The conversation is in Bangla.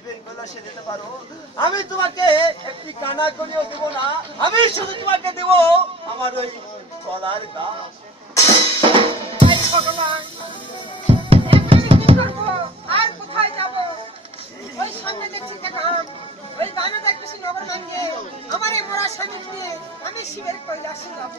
শিবের কৈলাসে যেতে পারো, আমি তোমাকে একটি কানা করিও দেব না, আমি শুধু তোমাকে দেব আমার ওই গলার গাছ। ভগবান, এখন আমি কি করবো আর কোথায় যাব? ওই সামনে দেখছি যে গান, ওই গানে দেখতেছি নগর ভাঙ্গে, আমার এই মরা স্বামী নিয়ে আমি শিবের কৈলাসে যাব।